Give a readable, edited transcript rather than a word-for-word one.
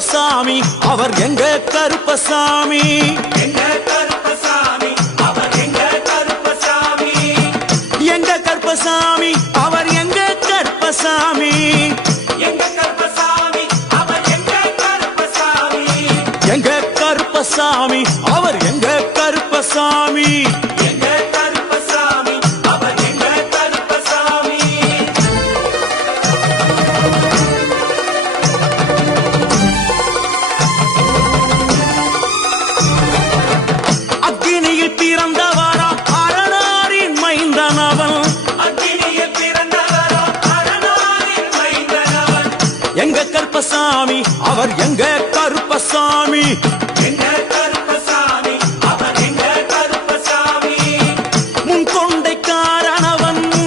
கருப்பசாமி அவர் எங்க கருப்பசாமி எங்க கருப்பசாமி அவர் எங்க கருப்பசாமி எங்க கருப்பசாமி அவர் எங்க கருப்பசாமி எங்க கருப்பசாமி அவர் எங்க கருப்பசாமி எங்க கருப்பசாமி அவர் எங்க கருப்பசாமி எங்க கருப்பசாமி அவர் எங்க கருப்பசாமி அக்கினியில் பிறந்தவரா அரணாரின் மைந்தனவன் அக்கினியில் பிறந்தவரோ அரணாரின் மைந்தனவன் எங்க கருப்பசாமி அவர் எங்க கருப்பசாமி